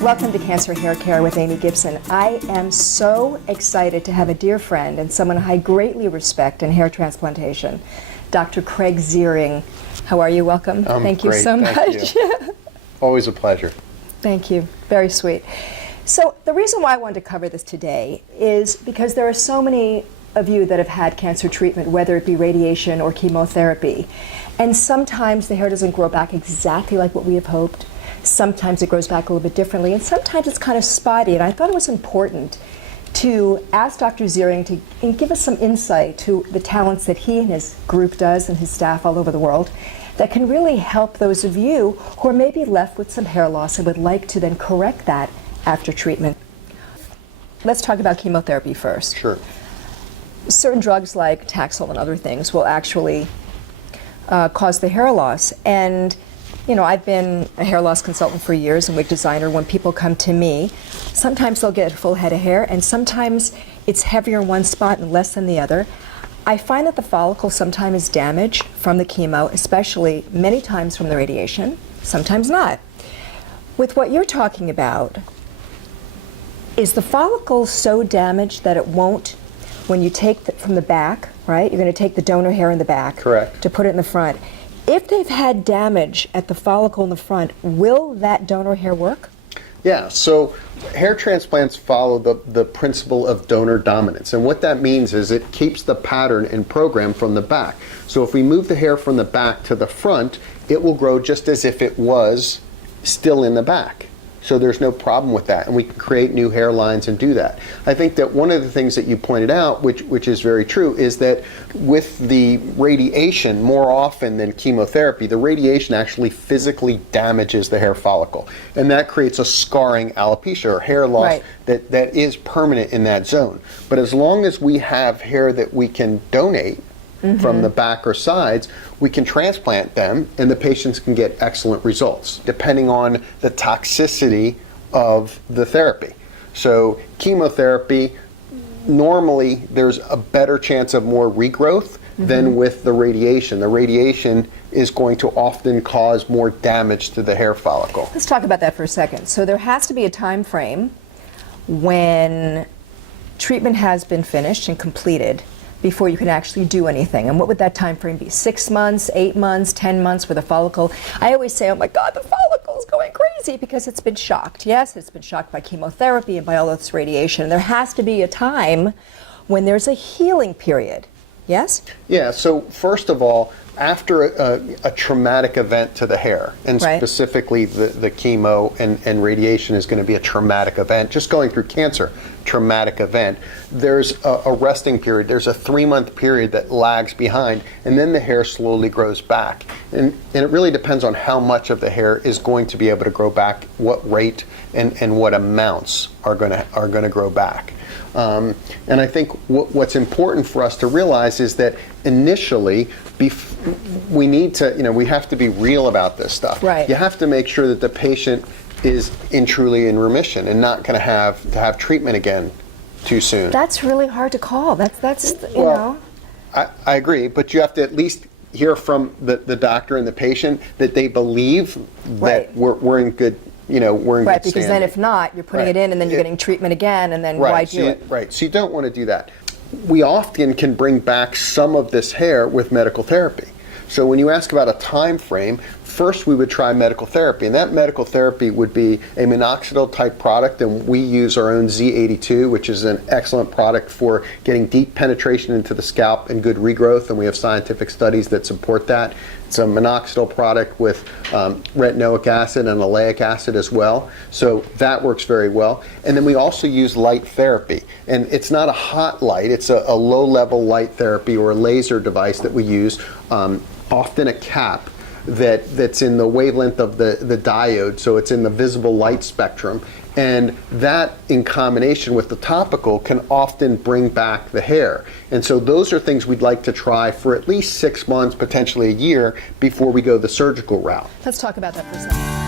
Welcome to Cancer Hair Care with Amy Gibson. I am so excited to have a dear friend and someone I greatly respect in hair transplantation, Dr. Craig Ziering. How are you? Welcome. Thank you so much. You. Always a pleasure. Thank you. Very sweet. So the reason why I wanted to cover this today is because there are so many of you that have had cancer treatment, whether it be radiation or chemotherapy, and sometimes the hair doesn't grow back exactly like what we have hoped. Sometimes it grows back a little bit differently, and sometimes it's kind of spotty. And I thought it was important to ask Dr. Ziering to give us some insight to the talents that he and his group does and his staff all over the world that can really help those of you who are maybe left with some hair loss and would like to then correct that after treatment. Let's talk about chemotherapy first. Sure. Certain drugs like Taxol and other things will actually cause the hair loss. And you know, I've been a hair loss consultant for years and wig designer. When people come to me, sometimes they'll get a full head of hair, and sometimes it's heavier in one spot and less than the other. I find that the follicle sometimes is damaged from the chemo, especially many times from the radiation, sometimes not. With what you're talking about, is the follicle so damaged that it won't, when you take from the back, right? You're going to take the donor hair in the back. Correct. To put it in the front. If they've had damage at the follicle in the front, will that donor hair work? Yeah, so hair transplants follow the principle of donor dominance. And what that means is it keeps the pattern and program from the back. So if we move the hair from the back to the front, it will grow just as if it was still in the back. So there's no problem with that, and we can create new hairlines and do that. I think that one of the things that you pointed out, which is very true, is that with the radiation, more often than chemotherapy, the radiation actually physically damages the hair follicle, and that creates a scarring alopecia, or hair loss, right, that is permanent in that zone. But as long as we have hair that we can donate from the back or sides, we can transplant them and the patients can get excellent results depending on the toxicity of the therapy. So chemotherapy, normally there's a better chance of more regrowth than with the radiation. The radiation is going to often cause more damage to the hair follicle. Let's talk about that for a second. So there has to be a time frame when treatment has been finished and completed before you can actually do anything. And what would that time frame be? 6 months, 8 months, 10 months for the follicle? I always say, oh my God, the follicle is going crazy because it's been shocked. Yes, it's been shocked by chemotherapy and by all this radiation. There has to be a time when there's a healing period. Yes? Yeah, so first of all, after a traumatic event to the hair, and specifically the chemo and radiation is going to be a traumatic event, just going through cancer, traumatic event, there's a resting period. There's a 3-month period that lags behind, and then the hair slowly grows back. And it really depends on how much of the hair is going to be able to grow back, what rate and what amounts are going to grow back. And I think what's important for us to realize is that initially, we need to, we have to be real about this stuff. Right. You have to make sure that the patient is truly in remission and not going to have treatment again too soon. That's really hard to call. That's you know. I agree, but you have to at least hear from the doctor and the patient that they believe that we're in good. We're in good because standing. Then if not, you're putting it in and then you're getting treatment again, and then why do it? Right, so you don't want to do that. We often can bring back some of this hair with medical therapy. So when you ask about a time frame, first we would try medical therapy, and that medical therapy would be a minoxidil type product, and we use our own Z82, which is an excellent product for getting deep penetration into the scalp and good regrowth, and we have scientific studies that support that. It's a minoxidil product with retinoic acid and oleic acid as well, so that works very well. And then we also use light therapy, and it's not a hot light, it's a low-level light therapy or a laser device that we use, often a cap that's in the wavelength of the diode, so it's in the visible light spectrum. And that, in combination with the topical, can often bring back the hair. And so those are things we'd like to try for at least 6 months, potentially a year, before we go the surgical route. Let's talk about that for a second.